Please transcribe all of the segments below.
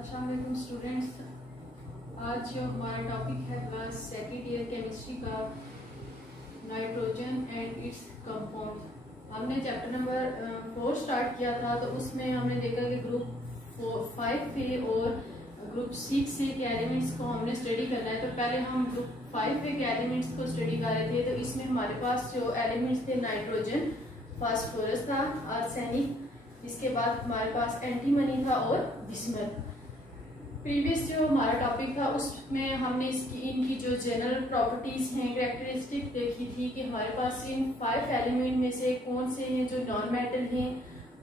अस्सलाम वालेकुम स्टूडेंट्स। आज जो हमारा टॉपिक है क्लास सेकेंड ईयर केमिस्ट्री का नाइट्रोजन एंड इट्स कंपाउंड। हमने चैप्टर नंबर 4 स्टार्ट किया था, तो उसमें हमने देखा कि ग्रुप 5 के और ग्रुप 6 से के एलिमेंट्स को हमने स्टडी करना है। तो पहले हम ग्रुप 5 के एलिमेंट्स को स्टडी कर रहे थे। तो इसमें हमारे पास जो एलिमेंट्स थे नाइट्रोजन, फास्फोरस था, आर्सेनिक, इसके बाद हमारे पास एंटीमनी था और बिस्मथ। प्रीवियस जो हमारा टॉपिक था उसमें हमने इनकी जो जनरल प्रॉपर्टीज हैं, कैरेक्टरिस्टिक देखी थी कि हमारे पास इन 5 एलिमेंट में से कौन से हैं जो नॉन मेटल हैं,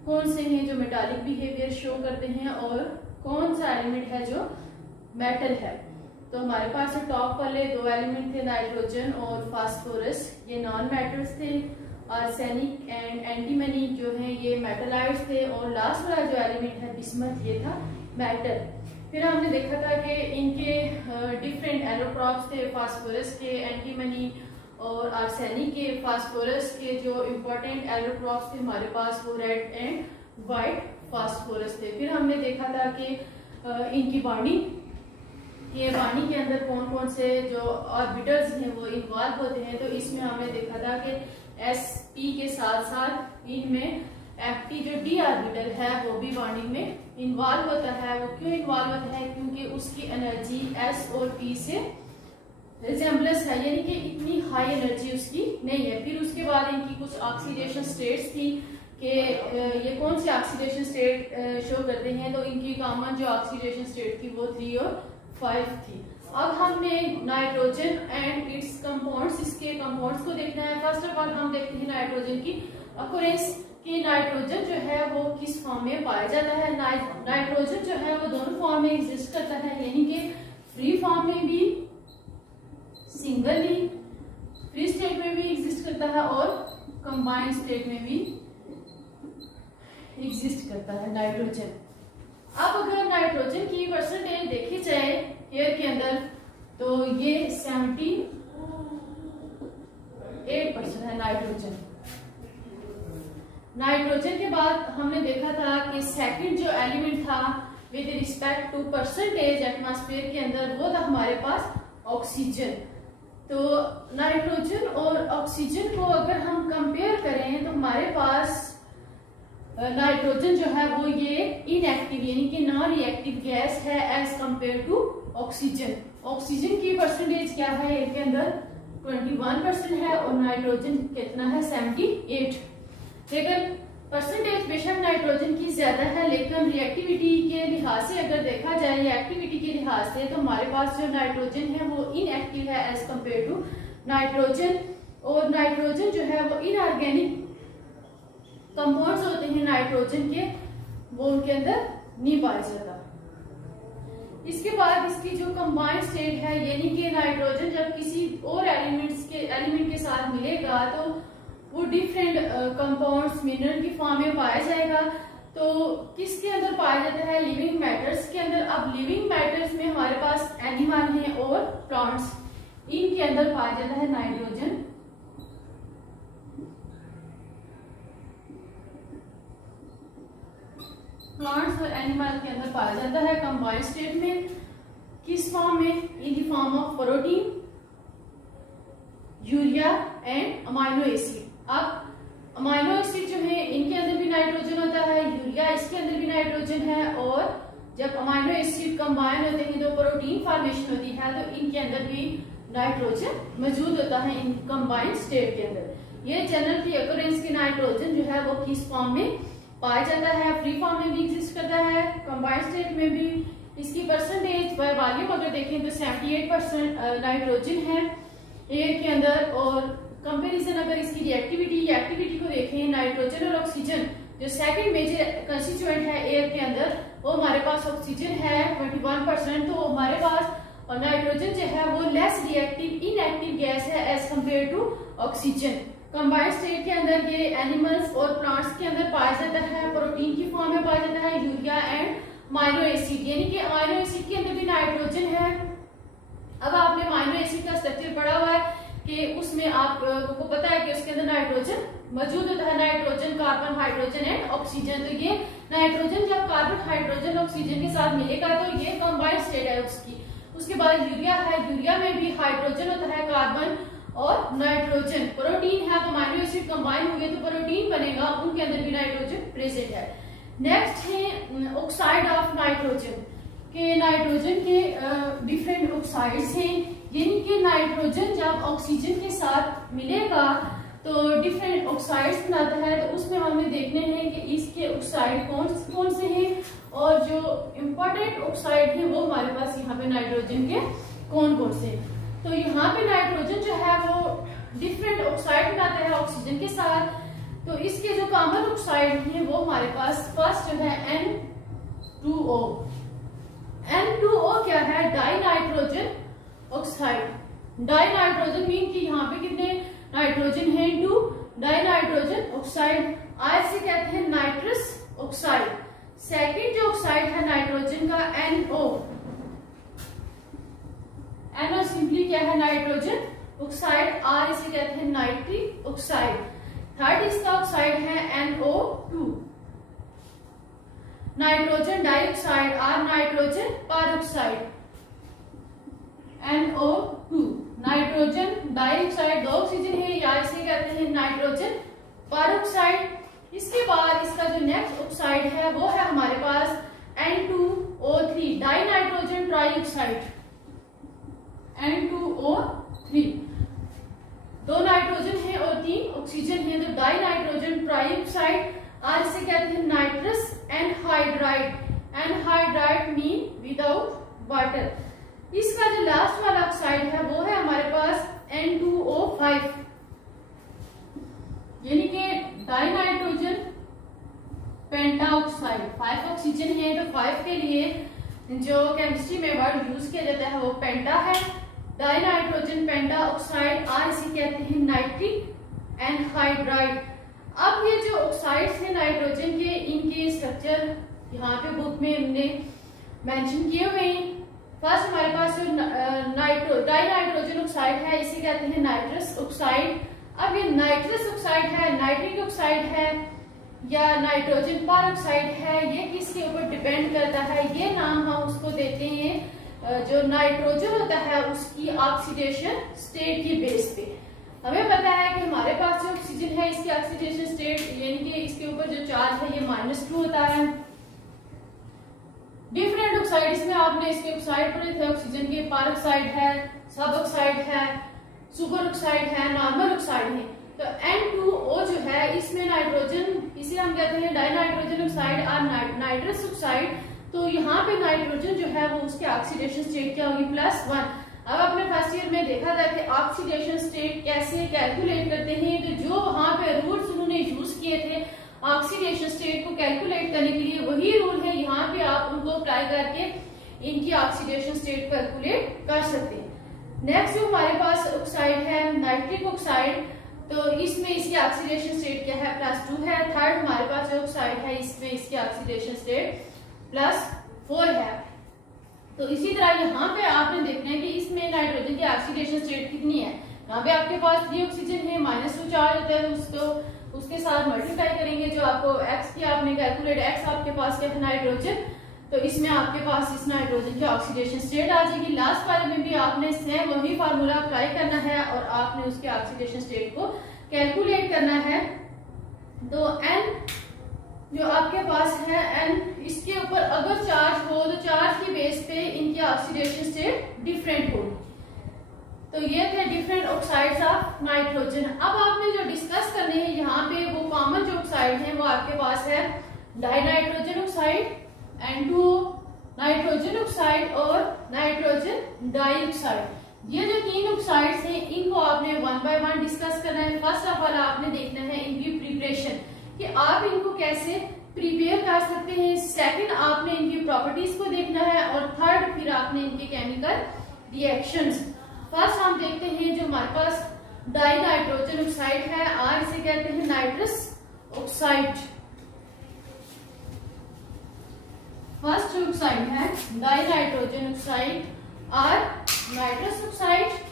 कौन से हैं जो मेटालिक बिहेवियर शो करते हैं और कौन सा एलिमेंट है जो मेटल है। तो हमारे पास जो टॉप वाले 2 एलिमेंट थे नाइट्रोजन और फास्फोरस, ये नॉन मेटल्स थे। आर्सेनिक एंड एंटीमनी जो है ये मेटलाइट्स थे और लास्ट वाला जो एलिमेंट है बिस्मथ, ये था मेटल। फिर हमने देखा था कि इनके डिफरेंट एलोट्रॉप्स थे, फास्फोरस के, एंटीमनी और आर्सेनिक के। फास्फोरस के जो इम्पोर्टेंट एलोट्रॉप्स थे हमारे पास वो रेड एंड व्हाइट फास्फोरस थे। फिर हमने देखा था कि इनकी बॉन्डिंग, ये बॉन्डिंग के अंदर कौन कौन से जो ऑर्बिटल्स हैं वो इन्वॉल्व होते हैं। तो इसमें हमने देखा था कि sp के साथ साथ इनमें ft जो d ऑर्बिटल है वो भी बॉन्डिंग में इन्वॉल्व होता है। वो क्यों इन्वॉल्व होता है? क्योंकि उसकी एनर्जी s और p से रिजेम्बलेंस है, यानी कि इतनी हाई एनर्जी उसकी नहीं है। फिर उसके बाद इनकी कुछ ऑक्सीडेशन स्टेट्स थी कि ये कौन सी ऑक्सीडेशन स्टेट शो करते हैं। तो इनकी कॉमन जो ऑक्सीडेशन स्टेट थी वो 3 और 5 थी। अब हमने नाइट्रोजन एंड इट्स कंपाउंड्स, इसके कंपाउंड्स को देखना है। फर्स्ट ऑफ ऑल हम देखते हैं नाइट्रोजन की अकोरेंस कि नाइट्रोजन जो है वो किस फॉर्म में पाया जाता है। नाइट्रोजन जो है वो दोनों फॉर्म में एग्जिस्ट करता है, यानी कि फ्री फॉर्म में भी, सिंगली फ्री स्टेट में भी एग्जिस्ट करता है और कंबाइंड स्टेट में भी एग्जिस्ट करता है नाइट्रोजन। अब अगर नाइट्रोजन की परसेंटेज देखी जाए एयर के अंदर तो ये 78% है नाइट्रोजन। नाइट्रोजन के बाद हमने देखा था कि सेकंड जो एलिमेंट था with respect to percentage atmosphere के अंदर वो था हमारे पास ऑक्सीजन। तो नाइट्रोजन और ऑक्सीजन को अगर हम कंपेयर करें तो हमारे पास नाइट्रोजन जो है वो ये इनएक्टिव यानी कि नॉन रिएक्टिव गैस है as compare to oxygen. Oxygen की परसेंटेज क्या है इनके अंदर 21% है और नाइट्रोजन कितना है 78। लेकिन परसेंटेज बेशक नाइट्रोजन की ज्यादा है, लेकिन रिएक्टिविटी के लिहाज से अगर देखा जाए या एक्टिविटी के लिहाज से तो हमारे पास जो नाइट्रोजन है वो इनएक्टिव है एज कंपेयर टू नाइट्रोजन। और नाइट्रोजन जो है वो इनऑर्गेनिक कंपाउंड्स होते हैं नाइट्रोजन के, वो उनके अंदर नहीं पाया जाता। इसके बाद इसकी जो कंबाइंड स्टेट है, यानी कि नाइट्रोजन जब किसी और एलिमेंट के साथ मिलेगा तो वो डिफरेंट कंपाउंड्स मिनरल की फॉर्म में पाया जाएगा। तो किसके अंदर पाया जाता है? लिविंग मैटर्स के अंदर। अब लिविंग मैटर्स में हमारे पास एनिमल हैं और प्लांट्स, इनके अंदर पाया जाता है नाइट्रोजन। प्लांट्स और एनिमल के अंदर पाया जाता है कंबाइंड स्टेट में। किस फॉर्म में? In the form of protein, urea and amino acid. अब अमाइनो एसिड जो है इनके अंदर भी नाइट्रोजन होता है, यूरिया इसके अंदर भी नाइट्रोजन है, और जब अमाइनो एसिड कंबाइन होते हैं तो प्रोटीन फॉर्मेशन होती है, तो इनके अंदर भी नाइट्रोजन मौजूद होता है इन कंबाइंड स्टेट के अंदर। ये जनरल ऑकरेंस की नाइट्रोजन जो है वो किस फॉर्म में पाया जाता है? फ्री फॉर्म में भी एग्जिस्ट करता है, कंबाइंड स्टेट में भी। इसकी परसेंटेज बाय वॉल्यूम अगर देखें तो 78% नाइट्रोजन है एयर के अंदर। और कंपैरिजन अगर इसकी रिएक्टिविटी को देखें, नाइट्रोजन और ऑक्सीजन जो सेकंड मेजर कंस्टिट्यूएंट है एयर के अंदर, वो हमारे पास ऑक्सीजन है 21%। तो हमारे पास और नाइट्रोजन जो है वो लेस रिएक्टिव इनएक्टिव गैस है as compare to oxygen. Combined state के अंदर ये एनिमल्स और प्लांट्स के अंदर पाया जाता है, प्रोटीन की फॉर्म में पाया जाता है, यूरिया एंड अमाइनो एसिड, यानी कि अमाइनो एसिड के अंदर भी नाइट्रोजन है। अब आपने अमाइनो एसिड का स्ट्रक्चर पढ़ा हुआ है कि उसमें आपको पता है कि उसके अंदर नाइट्रोजन मौजूद होता है। Nitrogen, carbon, hydrogen and oxygen. तो ये नाइट्रोजन जब कार्बन हाइड्रोजन ऑक्सीजन के साथ मिलेगा तो ये कंबाइंड स्टेट है उसकी। उसके बाद यूरिया है, यूरिया में भी हाइड्रोजन होता है, कार्बन और नाइट्रोजन। प्रोटीन है तो अमीनो एसिड कंबाइन हुए तो प्रोटीन बनेगा, उनके अंदर भी नाइट्रोजन प्रेजेंट है। नेक्स्ट है ऑक्साइड ऑफ नाइट्रोजन के नाइट्रोजन के डिफरेंट ऑक्साइड्स हैं, यानी कि नाइट्रोजन जब ऑक्सीजन के साथ मिलेगा तो डिफरेंट ऑक्साइड्स बनाता है। तो उसमें हमें देखने हैं कि इसके ऑक्साइड कौन कौन से हैं और जो इम्पोर्टेंट ऑक्साइड है वो हमारे पास यहाँ पे नाइट्रोजन के कौन कौन से। तो यहाँ पे नाइट्रोजन जो है वो डिफरेंट ऑक्साइड बनाता है ऑक्सीजन के साथ। तो इसके जो कॉमन ऑक्साइड हैं वो हमारे पास फर्स्ट जो है N2O। N2O क्या है? Die nitrogen oxide. Die nitrogen mean कि यहाँ पे कितने नाइट्रोजन है? 2 डाई नाइट्रोजन ऑक्साइड। आई से कहते हैं नाइट्रस ऑक्साइड। सेकेंड जो ऑक्साइड है नाइट्रोजन का NO। NO सिंपली क्या है? Nitrogen oxide. आर इसे कहते हैं नाइट्रिक ऑक्साइड। थर्ड इसका ऑक्साइड है NO2 नाइट्रोजन डाइऑक्साइड और nitrogen peroxide. NO2 nitrogen dioxide, 2 oxygen है, या इसे कहते हैं नाइट्रोजन परऑक्साइड। इसके बाद इसका जो नेक्स्ट ऑक्साइड है वो है हमारे पास N2O3 die nitrogen trioxide. N2O3 2 nitrogen है और 3 ऑक्सीजन है, तो डाई नाइट्रोजन ट्राइऑक्साइड। और इसे कहते हैं nitrous anhydride. Anhydride mean without water. इसका जो लास्ट वाला ऑक्साइड है वो है हमारे पास N2O5, यानी कि डाई नाइट्रोजन पेंटाऑक्साइड। 5 ऑक्सीजन है तो 5 के लिए जो केमिस्ट्री में वर्ड यूज किया जाता है वो पेंटा है। डाई नाइट्रोजन पेंटाऑक्साइड और इसे कहते हैं नाइट्रिक एनहाइड्राइड। अब ये जो ऑक्साइड्स हैं नाइट्रोजन के, इनके स्ट्रक्चर यहाँ पे बुक में हमने मेंशन किए हुए हैं। फर्स्ट हमारे पास जो डाई नाइट्रोजन ऑक्साइड है इसे कहते हैं नाइट्रस ऑक्साइड। अब ये नाइट्रस ऑक्साइड है, नाइट्रिक ऑक्साइड है या नाइट्रोजन परऑक्साइड है, ये किसके ऊपर डिपेंड करता है? ये नाम हम उसको देते हैं जो नाइट्रोजन होता है उसकी ऑक्सीडेशन स्टेट की बेस पे। हमें पता है कि हमारे पास जो ऑक्सीजन है इसकी ऑक्सीडेशन स्टेट यानी कि इसके ऊपर जो चार्ज है ये -2 होता है। डिफरेंट ऑक्साइड इसमें आपने इसके ऑक्साइड पढ़े थे, ऑक्सीजन के परऑक्साइड है, सब ऑक्साइड है, सुपर ऑक्साइड है, नॉर्मल ऑक्साइड है। तो N2O जो है इसमें नाइट्रोजन, इसे हम कहते हैं डाई नाइट्रोजन ऑक्साइड और नाइट्रस ऑक्साइड। तो यहाँ पे नाइट्रोजन जो है वो उसके ऑक्सीडेशन स्टेट क्या होगी? +1। अब आपने फर्स्ट ईयर में देखा था कि ऑक्सीडेशन स्टेट कैसे कैलकुलेट करते हैं, तो जो वहां पे रूल्स उन्होंने यूज किए थे ऑक्सीडेशन स्टेट को कैलकुलेट करने के लिए, वही रूल है यहाँ पे आप उनको अप्लाई करके इनकी ऑक्सीडेशन स्टेट कैलकुलेट कर सकते हैं। नेक्स्ट जो हमारे पास ऑक्साइड है नाइट्रिक ऑक्साइड, तो इसमें इसकी ऑक्सीडेशन स्टेट क्या है? +2 है। थर्ड हमारे पास जो ऑक्साइड है इसमें इसकी ऑक्सीडेशन स्टेट +4 है। तो इसी तरह यहाँ पे आपने देखना है कि इसमें नाइट्रोजन की ऑक्सीडेशन स्टेट कितनी है। यहाँ पे आपके पास 3 ऑक्सीजन है, -2 चार्ज होता है, उसको उसके साथ मल्टीप्लाई करेंगे जो आपको x की आपने कैलकुलेट, x आपके पास क्या है? नाइट्रोजन। तो इसमें आपके पास इस नाइट्रोजन की ऑक्सीडेशन स्टेट आ जाएगी। लास्ट वाले में भी आपने सेम वही फार्मूला अप्लाई करना है और आपने उसके ऑक्सीडेशन स्टेट को कैलकुलेट करना है। तो n जो आपके पास है n, इसके ऊपर अगर चार्ज हो तो चार्ज की बेस पे इनकी ऑक्सीडेशन स्टेट डिफरेंट होगी। तो ये थे डिफरेंट ऑक्साइड्स ऑफ नाइट्रोजन। अब आपने जो डिस्कस करने हैं यहाँ पे वो कॉमन जो ऑक्साइड हैं वो आपके पास है die nitrogen oxide, N2O, nitrogen oxide और नाइट्रोजन डाइऑक्साइड। ये जो 3 ऑक्साइड्स हैं इनको आपने 1 बाय 1 डिस्कस करना है। फर्स्ट ऑफ ऑल आपने देखना है इनकी प्रिपरेशन कि आप इनको कैसे प्रिपेयर कर सकते हैं। सेकंड आपने इनकी प्रॉपर्टीज को देखना है और थर्ड फिर आपने इनके केमिकल रिएक्शंस। फर्स्ट हम देखते हैं जो हमारे पास डाई नाइट्रोजन ऑक्साइड है और इसे कहते हैं नाइट्रस ऑक्साइड। फर्स्ट जो ऑक्साइड है डाई नाइट्रोजन ऑक्साइड और nitrous oxide.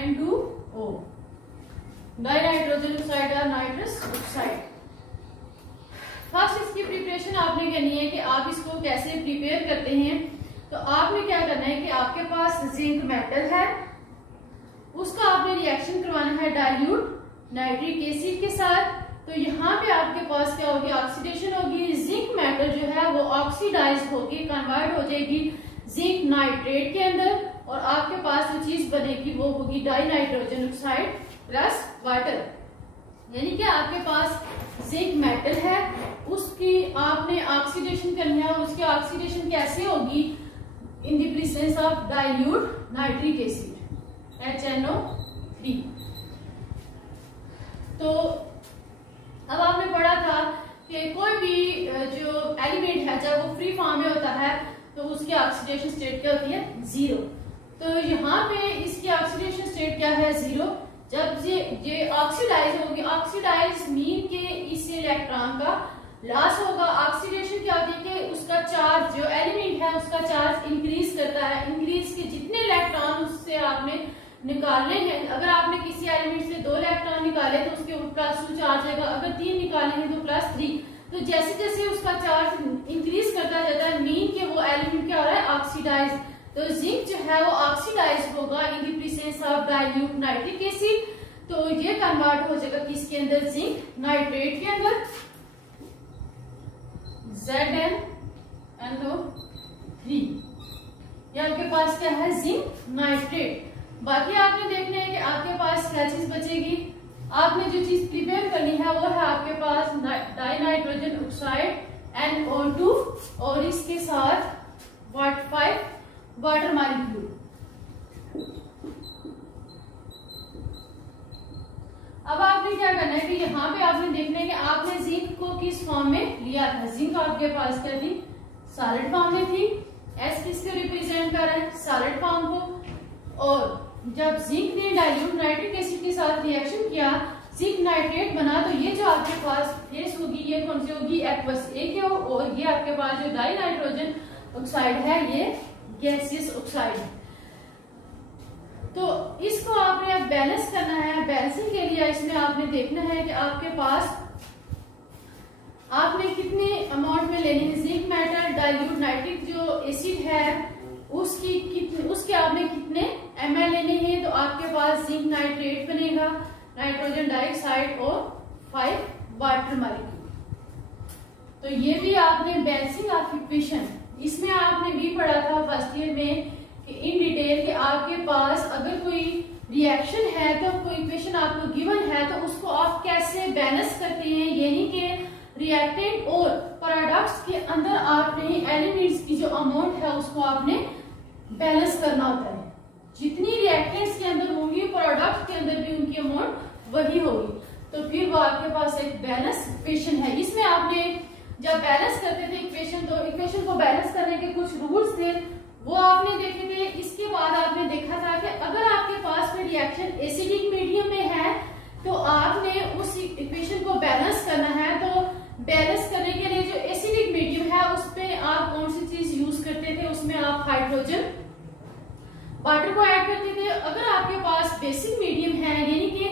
N2O NO, dinitrogen oxide और नाइट्रस ऑक्साइड। फर्स्ट इसकी प्रिपरेशन आपने करनी है कि आप इसको कैसे प्रिपेयर करते हैं। तो आपने क्या करना है कि आपके पास जिंक मेटल है, उसका आपने रिएक्शन करवाना है डाइल्यूट नाइट्रिक एसिड के साथ। तो यहाँ पे आपके पास क्या होगी, ऑक्सीडेशन होगी। जिंक मेटल जो है वो ऑक्सीडाइज होगी, कन्वर्ट हो जाएगी जिंक नाइट्रेट के अंदर, और आपके पास जो चीज बनेगी वो होगी डाइनाइट्रोजन ऑक्साइड प्लस वाटर। यानी कि आपके पास जिंक मेटल है, उसकी आपने ऑक्सीडेशन करनी है। उसकी ऑक्सीडेशन कैसे होगी, in the presence of dilute nitric acid HNO3। तो अब आपने पढ़ा था कि कोई भी जो एलिमेंट है जब वो फ्री फॉर्म में होता है तो उसकी ऑक्सीडेशन स्टेट क्या होती है, 0। तो यहाँ पे इसकी ऑक्सीडेशन स्टेट क्या है, 0। जब ये ऑक्सीडाइज होगी, ऑक्सीडाइज मीन के इस इलेक्ट्रॉन का लॉस होगा। ऑक्सीडेशन क्या होती है कि उसका चार्ज, जो एलिमेंट है उसका चार्ज इंक्रीज करता है। इंक्रीज के जितने इलेक्ट्रॉन उससे आपने निकालने हैं, अगर आपने किसी एलिमेंट से 2 इलेक्ट्रॉन निकाले तो उसके ऊपर +2 चार्ज आएगा, अगर 3 निकालेंगे तो +3। तो जैसे जैसे उसका चार्ज इंक्रीज करता जाता है मीन के वो एलिमेंट क्या हो रहा है, ऑक्सीडाइज। तो जिंक जो है वो ऑक्सीडाइज होगा in the presence of dilute nitric acid. तो ये कन्वर्ट हो जाएगा किसके अंदर, जिंक नाइट्रेट के अंदर, ZnNO3। ये आपके पास क्या है, जिंक नाइट्रेट। बाकी आपने देखना है कि आपके पास क्या चीज बचेगी। आपने जो चीज प्रिपेयर करनी है वो है आपके पास डाइनाइट्रोजन ऑक्साइड NO2 और इसके साथ 5 वाटर मॉलिक्यूल। अब आपने क्या करना है कि यहाँ पे आपने देखना है कि आपने जिंक को किस फॉर्म में लिया था। जिंक आपके पास क्या थी, सॉलिड फॉर्म में थी। S किसको रिप्रेजेंट कर रहा है, सॉलिड फॉर्म को। और जब जिंक ने डाइल्यूट नाइट्रिक एसिड के साथ रिएक्शन किया, जिंक नाइट्रेट बना, तो ये जो आपके पास फेस होगी ये कौन सी होगी, एक्वस A की हो। और ये आपके पास जो डाइनाइट्रोजन ऑक्साइड है ये गैसियस ऑक्साइड है। तो इसको आपने अब बैलेंस करना है। बैलेंसिंग के लिए इसमें आपने देखना है कि आपके पास आपने कितने अमाउंट में लेनी है। जिंक मेटल डाइल्यूट नाइट्रिक जो एसिड है उसके आपने कितने ml लेने हैं। तो आपके पास जिंक नाइट्रेट बनेगा, नाइट्रोजन डाइऑक्साइड और 5 वाटर मॉलिक्यूल। तो ये भी आपने बैलेंसिंग ऑफ इक्वेशन, इसमें आपने भी पढ़ा था फर्स्ट ईयर में कि इन डिटेल कि आपके पास अगर कोई रिएक्शन है तो कोई इक्वेशन आपको गिवन है तो उसको आप कैसे बैलेंस करते हैं। यानी कि रिएक्टेंट और प्रोडक्ट्स के अंदर आपने एलिमेंट्स की जो अमाउंट है उसको आपने बैलेंस करना होता है। जितनी रिएक्टेंट्स के अंदर होंगी प्रोडक्ट के अंदर भी उनकी अमाउंट वही होगी। तो फिर वो आपके पास एक बैलेंस इक्वेशन है। इसमें आपने जब बैलेंस करते थे इक्वेशन, तो इक्वेशन को बैलेंस करने के कुछ रूल्स थे वो आपने देखे थे। इसके बाद आपने देखा था कि अगर आपके पास में रिएक्शन एसिडिक मीडियम में है तो आपने उस इक्वेशन को बैलेंस करना है। तो बैलेंस करने के लिए जो एसिडिक मीडियम है उस पे आप कौन सी चीज यूज करते थे, उसमें आप हाइड्रोजन वाटर को ऐड करते थे। अगर आपके पास बेसिक मीडियम है यानी कि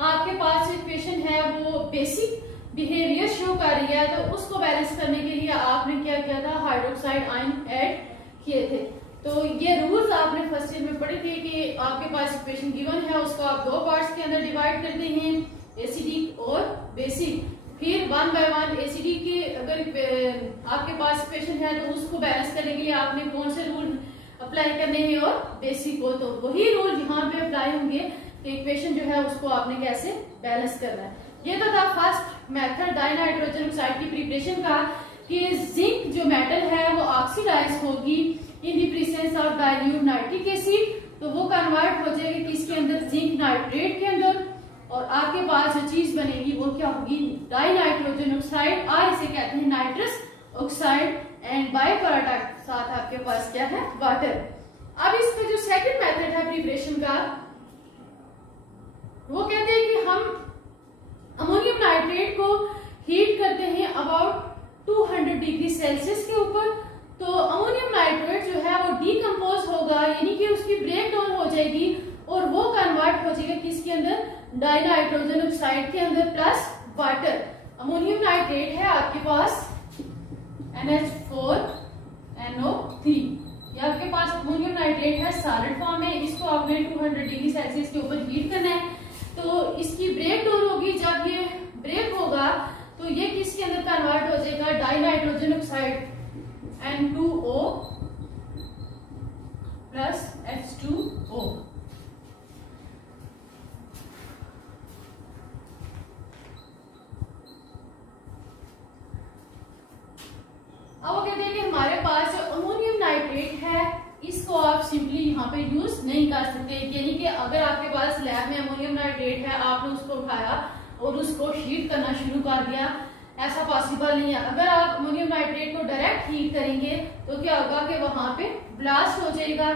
आपके पास जो इक्वेशन है वो बेसिक बिहेवियर शो कर रही है तो उसको बैलेंस करने के लिए आपने क्या किया था, हाइड्रोक्साइड आयन ऐड किए थे। तो ये रूल्स आपने फर्स्ट ईयर में पढ़े थे कि आपके पास इक्वेशन गिवन है उसको आप 2 पार्ट्स के अंदर डिवाइड करते हैं, एसिडिक और बेसिक। फिर 1 बाय 1 एसिडिक के अगर आपके पास इक्वेशन है तो उसको बैलेंस करने के लिए आपने कौन से रूल अप्लाई करने हैं और बेसिक को, तो वही रूल यहाँ पे अप्लाई होंगे कि इक्वेशन जो है उसको आपने कैसे बैलेंस करना है। ये तो था फर्स्ट मेथड डाइनाइट्रोजन ऑक्साइड की प्रिपरेशन का कि जिंक जो मेटल है वो ऑक्सीडाइज होगी in the presence of dilute nitric acid. तो वो कन्वर्ट हो जाएगी किसके अंदर, जिंक नाइट्रेट के अंदर। और आपके पास जो चीज बनेगी वो क्या होगी, डाइनाइट्रोजन ऑक्साइड, और इसे कहते हैं nitrous oxide. And by product साथ आपके पास क्या है, वाटर। अब इसका जो सेकंड मेथड है प्रिपरेशन का वो कहते हैं कि हम अमोनियम नाइट्रेट को हीट करते हैं अबाउट 200 डिग्री सेल्सियस के ऊपर। तो अमोनियम नाइट्रेट जो है वो डीकम्पोज होगा यानी कि उसकी ब्रेक डाउन हो जाएगी और वो कन्वर्ट हो जाएगा किसके डाई नाइट्रोजन ऑक्साइड के अंदर प्लस वाटर। अमोनियम नाइट्रेट है आपके पास NH4NO3, ये आपके पास अमोनियम नाइट्रेट है सॉलिड फॉर्म में। इसको आपने 200 डिग्री सेल्सियस के ऊपर हीट करना है। तो इसकी ब्रेक डाउन होगी, जब ये ब्रेक होगा तो ये किसके अंदर कन्वर्ट हो जाएगा, die nitrogen oxide N2O plus H2O। अब वो कहते हैं कि हमारे पास जो अमोनियम नाइट्रेट है इसको आप सिंपली यहाँ पे यूज नहीं कर सकते, यानी कि अगर आपके पास लैब में अमोनियम नाइट्रेट है, आपने उसको उठाया और उसको हीट करना शुरू कर दिया, ऐसा पॉसिबल नहीं है। अगर आप अमोनियम नाइट्रेट को डायरेक्ट हीट करेंगे तो क्या होगा कि वहां पे ब्लास्ट हो जाएगा।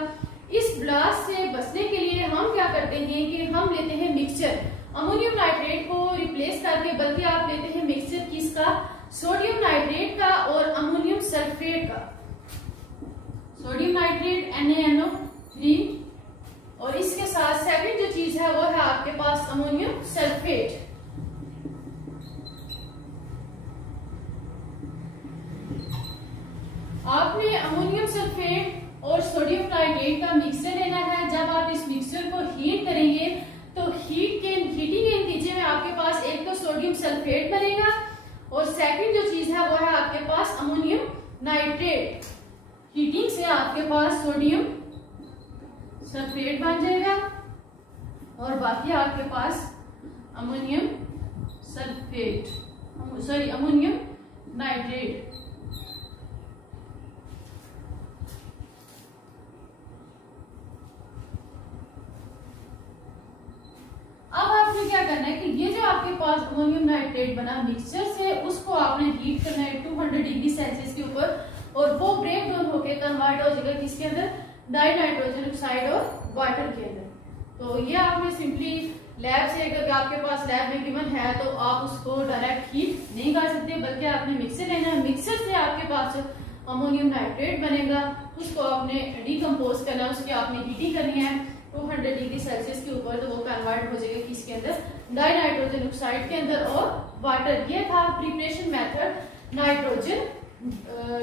इस ब्लास्ट से बचने के लिए हम क्या करते हैं कि हम लेते हैं मिक्सचर, अमोनियम नाइट्रेट को रिप्लेस करके, बल्कि आप लेते हैं मिक्सचर किसका, सोडियम नाइट्रेट का और अमोनियम सल्फेट का। सोडियम नाइट्रेट NaNO3 और इसके साथ सेकंड जो चीज है वो है आपके पास अमोनियम सल्फेट। आपने अमोनियम सल्फेट और सोडियम नाइट्रेट का मिक्सचर लेना है। जब आप इस मिक्सचर को हीट करेंगे तो हीटिंग के नतीजे में आपके पास एक तो सोडियम सल्फेट बनेगा और सेकंड जो चीज है वो है आपके पास अमोनियम नाइट्रेट। हीटिंग से आपके पास सोडियम सल्फेट बन जाएगा और बाकी आपके पास ammonium sulphate, sorry ammonium nitrate. अब आपने क्या करना है कि ये जो आपके पास अमोनियम नाइट्रेट बना मिक्सचर से, उसको आपने हीट करना है 200 डिग्री सेल्सियस के ऊपर और वो ब्रेक डाउन होकर कन्वर्ट हो जाएगा किसके अंदर, डाई नाइट्रोजन ऑक्साइड और वाटर के अंदर। तो ये आपने सिंपली लैब से, अगर आपके पास लैब में गिवन है तो आप उसको डायरेक्ट हीट नहीं कर सकते, बल्कि आपने मिक्सर लेना है। मिक्सर से आपके पास अमोनियम नाइट्रेट बनेगा, उसको आपने डिकम्पोज करना है, उसकी आपने हीटिंग करनी है 200 डिग्री सेल्सियस के ऊपर, तो वो कन्वर्ट हो जाएगा किसके अंदर, डाई नाइट्रोजन ऑक्साइड के अंदर और वाटर। ये था preparation method nitrogen,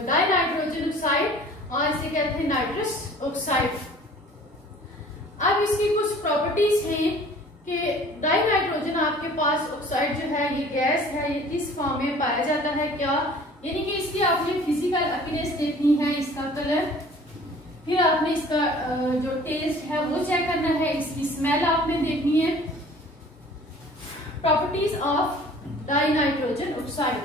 die nitrogen oxide और इसे कहते हैं नाइट्रस ऑक्साइड। अब इसकी कुछ प्रॉपर्टीज हैं कि डाई नाइट्रोजन आपके पास ऑक्साइड जो है ये गैस है, ये किस फॉर्म में पाया जाता है, क्या, यानी कि इसकी आपने फिजिकल अपीयरेंस देखनी है, इसका कलर, फिर आपने इसका जो टेस्ट है वो चेक करना है, इसकी स्मेल आपने देखनी है। Properties of die nitrogen oxide.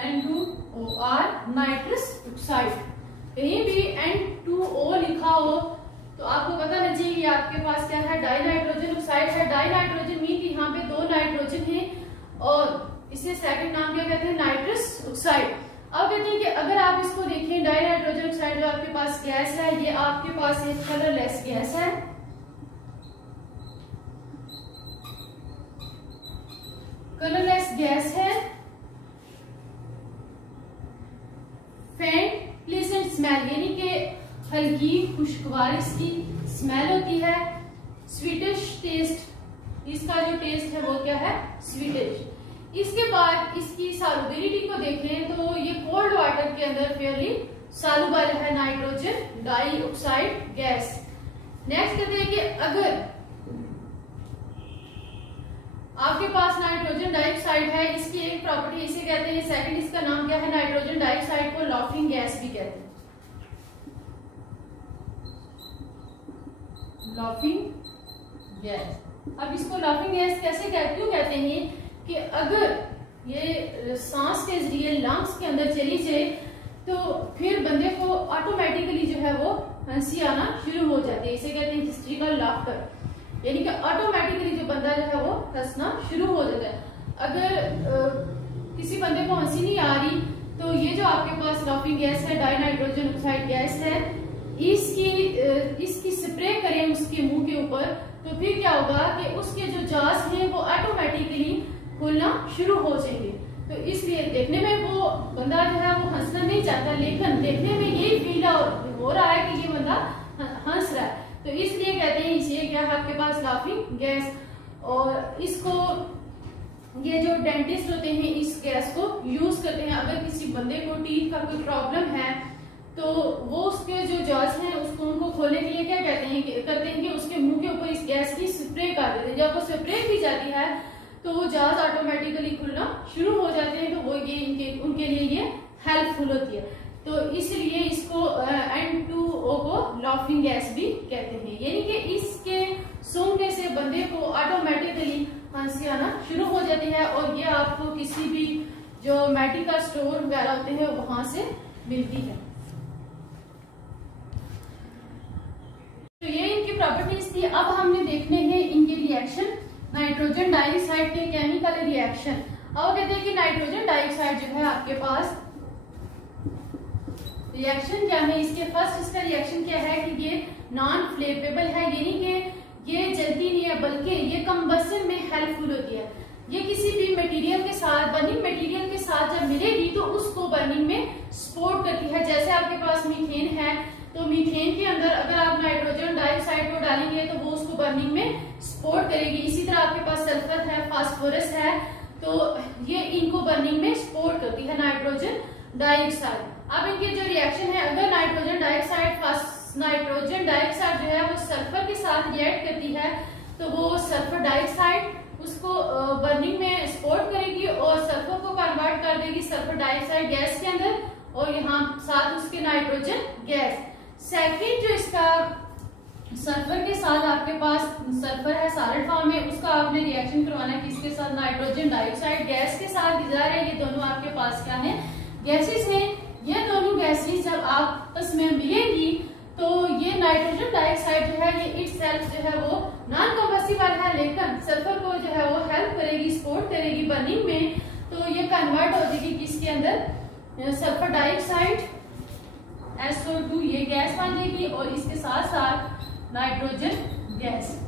N2OR nitrous oxide. कहीं भी N2O लिखा हो तो आपको पता लग चाहिए कि आपके पास क्या है, डाई नाइट्रोजन ऑक्साइड है। डाई नाइट्रोजन मीन यहाँ पे 2 नाइट्रोजन है और इसे सेकंड नाम क्या कहते हैं, नाइट्रस ऑक्साइड। अब कहते हैं कि अगर आप इसको देखें, डाई नाइट्रोजन ऑक्साइड जो आपके पास गैस है, ये आपके पास एक कलरलेस गैस है, कलरलेस गैस है। फेंट प्लीजेंट स्मेल, यानी कि हल्की खुशगवार इसकी स्मेल होती है। स्वीटिश टेस्ट, इसका जो टेस्ट है वो क्या है, स्वीटिश। इसके बाद इसकी सॉल्युबिलिटी को देखें तो ये कोल्ड वाटर के अंदर फेयरली सॉल्युबल है nitrogen dioxide gas. Next कहते हैं कि अगर आपके पास नाइट्रोजन डाइऑक्साइड है, इसकी एक प्रॉपर्टी इसे कहते हैं, सेकंड इसका नाम क्या है, नाइट्रोजन डाइऑक्साइड को लाफिंग गैस भी कहते हैं, लाफिंग गैस। अब इसको लाफिंग गैस कैसे क्यों कहते हैं कि अगर ये सांस के जरिए लंग्स के अंदर चली जाए तो फिर बंदे को ऑटोमेटिकली जो है वो हंसी आना शुरू हो जाती है, इसे कहते हैं हिस्ट्रिकल लाफ्टर, यानी कि ऑटोमेटिकली जो बंदा जो है वो हंसना शुरू हो जाता है। अगर किसी बंदे को हंसी नहीं आ रही तो ये जो आपके पास लाफिंग गैस है, डाई नाइट्रोजन ऑक्साइड गैस है, इसकी स्प्रे करें उसके मुंह के ऊपर तो फिर क्या होगा कि उसके जो जास हैं वो ऑटोमेटिकली खुलना शुरू हो जाएंगे। तो इसलिए देखने में वो बंदा जो है वो हंसना नहीं चाहता, लेकिन देखने में यही फील हो रहा है कि ये बंदा हंस क्या है आपके पास, लाफिंग गैस। और इसको ये जो डेंटिस्ट होते हैं इस गैस को यूज करते हैं। अगर किसी बंदे को टीथ का कोई प्रॉब्लम है तो वो उसके जो जॉज हैं उसको उनको खोलने के लिए क्या करते हैं कि उसके मुंह के ऊपर इस गैस की स्प्रे कर देते हैं। जब वो स्प्रे की जाती है तो वो जॉज ऑटोमेटिकली खुलना शुरू हो जाते हैं। तो वो ये उनके लिए ये हेल्पफुल होती है। तो इसलिए इसको N2O को लाफिंग गैस भी कहते हैं। यानी कि इसके सूंघने से बंदे को ऑटोमेटिकली हंसी आना शुरू हो जाती है। और ये आपको किसी भी जो मेडिकल स्टोर वगैरह होते हैं वहां से मिलती है। तो ये इनकी प्रॉपर्टीज थी। अब हमने देखने हैं इनके रिएक्शन, नाइट्रोजन डाइऑक्साइड के केमिकल रिएक्शन। अब कहते हैं कि नाइट्रोजन डाइऑक्साइड जो है आपके पास रिएक्शन क्या है इसके, फर्स्ट इसका रिएक्शन क्या है कि ये नॉन फ्लेमेबल है, यानी कि ये जलती नहीं है बल्कि ये कंबशन में हेल्पफुल होती है। ये किसी भी मटेरियल के साथ, बर्निंग मटेरियल के साथ जब मिलेगी तो उसको बर्निंग में सपोर्ट करती है। जैसे आपके पास मीथेन है तो मीथेन के अंदर अगर आप नाइट्रोजन डाइऑक्साइड को डालेंगे तो वो उसको बर्निंग में सपोर्ट करेगी। इसी तरह आपके पास सल्फर है, फास्फोरस है, तो ये इनको बर्निंग में सपोर्ट करती है नाइट्रोजन डाइऑक्साइड। अब इनके जो रिएक्शन है, अगर नाइट्रोजन डाइऑक्साइड जो है वो सल्फर के साथ रिएक्ट करती है तो वो सल्फर डाइऑक्साइड उसको बर्निंग में सपोर्ट करेगी और सल्फर को कन्वर्ट कर देगी सल्फर डाइऑक्साइड गैस के अंदर और यहाँ साथ उसके नाइट्रोजन गैस। सेकंड जो इसका सल्फर के साथ आपके पास सल्फर है सॉलिड फॉर्म में, उसका आपने रिएक्शन करवाना है किसके साथ, नाइट्रोजन डाइऑक्साइड गैस के साथ। गिजार है, ये दोनों आपके पास क्या है, गैसेस हैं। ये दोनों गैसेस जब आपस में मिलेगी तो ये नाइट्रोजन डाइऑक्साइड जो है ये इटसेल्फ जो है वो नॉन कंबस्टिबल है, लेकिन सल्फर को जो है वो हेल्प करेगी, सपोर्ट करेगी बर्निंग में। तो ये कन्वर्ट हो जाएगी किसके अंदर, सल्फर डाइऑक्साइड SO2 ये गैस बन जाएगी और इसके साथ साथ नाइट्रोजन गैस।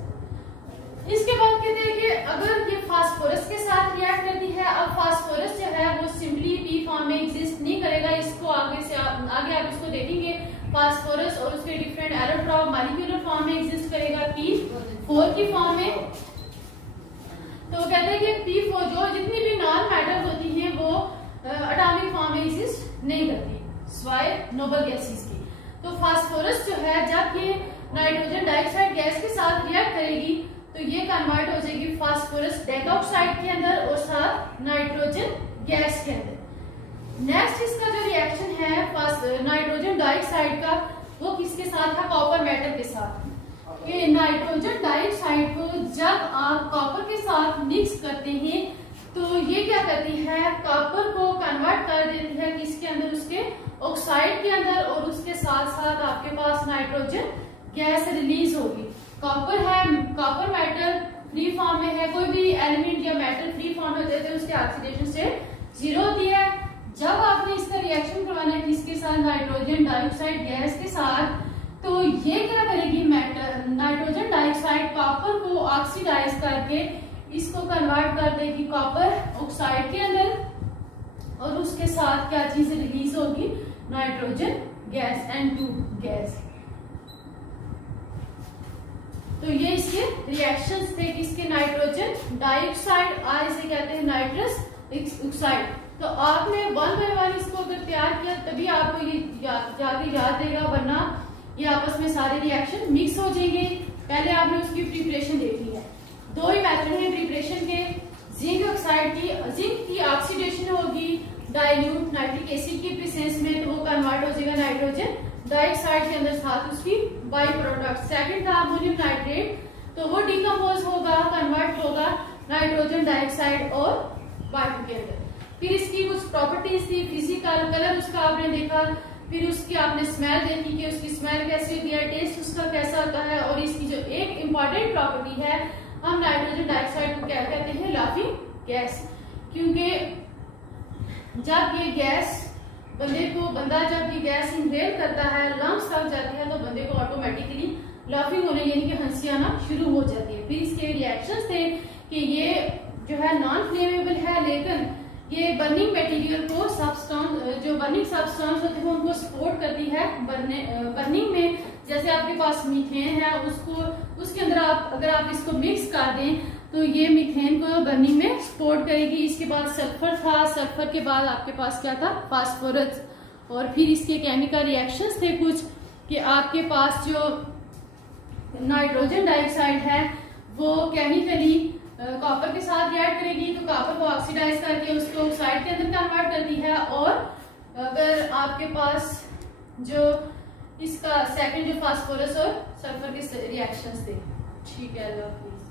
इसके बाद कहते हैं कि अगर ये फास्फोरस के साथ रिएक्ट करती है, अब फास्फोरस जो है वो सिंपली P फॉर्म में एग्जिस्ट नहीं करेगा। इसको आगे आप इसको देखेंगे, फास्फोरस और उसके डिफरेंट एलोट्रॉप मॉलिक्यूलर फॉर्म में एग्जिस्ट करेगा P4 की फॉर्म में। तो कहते हैं कि P4 जो जितनी भी नॉन मैटर होती हैं वो एटॉमिक फॉर्म में एग्जिस्ट नहीं करती स्वाय नोबल गैसेस की। तो फास्फोरस जो है जब ये नाइट्रोजन डाइऑक्साइड गैस के साथ रिएक्ट करेगी तो ये कन्वर्ट हो जाएगी फास्फोरस डाइऑक्साइड के अंदर और साथ नाइट्रोजन गैस के अंदर। नेक्स्ट इसका जो रिएक्शन है नाइट्रोजन डाइऑक्साइड का वो किसके साथ है, कॉपर मेटल के साथ। ये नाइट्रोजन डाइऑक्साइड को जब आप कॉपर के साथ मिक्स करते हैं तो ये क्या करती है, कॉपर को कन्वर्ट कर देती है किसके अंदर, उसके ऑक्साइड के अंदर और उसके साथ साथ आपके पास नाइट्रोजन गैस रिलीज होगी। कॉपर है, कॉपर मेटल फ्री फॉर्म में है, कोई भी एलिमेंट या मेटल फ्री फॉर्म में होते हैं तो उसकी ऑक्सीडेशन स्टेट 0 होती है। जब आपने इसका रिएक्शन करवाना है किसके साथ, नाइट्रोजन डाइऑक्साइड गैस के साथ, तो ये क्या करेगी, नाइट्रोजन डाइऑक्साइड कॉपर को ऑक्सीडाइज करके इसको कन्वर्ट कर देगी कॉपर ऑक्साइड के अंदर और उसके साथ क्या चीज रिलीज होगी, नाइट्रोजन गैस N2 गैस। तो ये इसके रिएक्शंस थे किसके, नाइट्रोजन डाइऑक्साइड, आज इसे कहते हैं नाइट्रस ऑक्साइड। तो आपने 1 बाय 1 इसको अगर तैयार किया तभी आपको ये जाके याद रहेगा, वरना ये आपस में सारे रिएक्शन मिक्स हो जाएंगे। पहले आपने उसकी प्रिपरेशन देखनी है। 2 ही मेथड है प्रिपरेशन के, जिंक ऑक्साइड की, जिंक की ऑक्सीडेशन होगी डाइल्यूट नाइट्रिक एसिड की प्रेजेंस में तो वो कन्वर्ट हो जाएगा नाइट्रोजन डाइऑक्साइड के अंदर, साथ उसकी बाई प्रोडक्ट। सेकंड था अमोनियम नाइट्रेट, तो वो डिकम्पोज होगा, कन्वर्ट होगा नाइट्रोजन डाइऑक्साइड और वाटर के अंदर। फिर इसकी कुछ प्रॉपर्टीज थी, फिजिकल कलर उसका आपने देखा, फिर उसकी आपने स्मेल देखी कि उसकी स्मेल कैसी होती है, टेस्ट उसका कैसा होता है। और इसकी जो एक इम्पॉर्टेंट प्रॉपर्टी है, हम नाइट्रोजन डाइऑक्साइड को क्या कहते हैं, लाफिंग गैस, क्योंकि जब ये गैस बंदा जब ये गैस इनहेल करता है, लंग्स लग जाती है, तो बंदे को ऑटोमेटिकली लाफिंग होने यानी कि हंसी आना शुरू हो जाती है। फिर इसके रिएक्शंस थे कि ये जो है नॉन फ्लेमेबल है, लेकिन ये बर्निंग मटेरियल को जो बर्निंग सब्सटेंस होते हैं उनको सपोर्ट करती है बर्निंग में। जैसे आपके पास मीथेन है, उसके अंदर अगर आप इसको मिक्स कर दें तो ये मीथेन को बर्निंग में सपोर्ट करेगी। इसके बाद सल्फर था, सल्फर के बाद आपके पास क्या था, फास्फोरस। और फिर इसके केमिकल रिएक्शंस थे कुछ कि आपके पास जो नाइट्रोजन डाइऑक्साइड है वो केमिकली कॉपर के साथ रिएक्ट करेगी, तो कॉपर को ऑक्सीडाइज करके उसको ऑक्साइड के अंदर कन्वर्ट करती है। और अगर आपके पास जो इसका सेकंड जो फास्फोरस और सल्फर के रिएक्शंस थे। ठीक है, अल्लाह हाफिज़।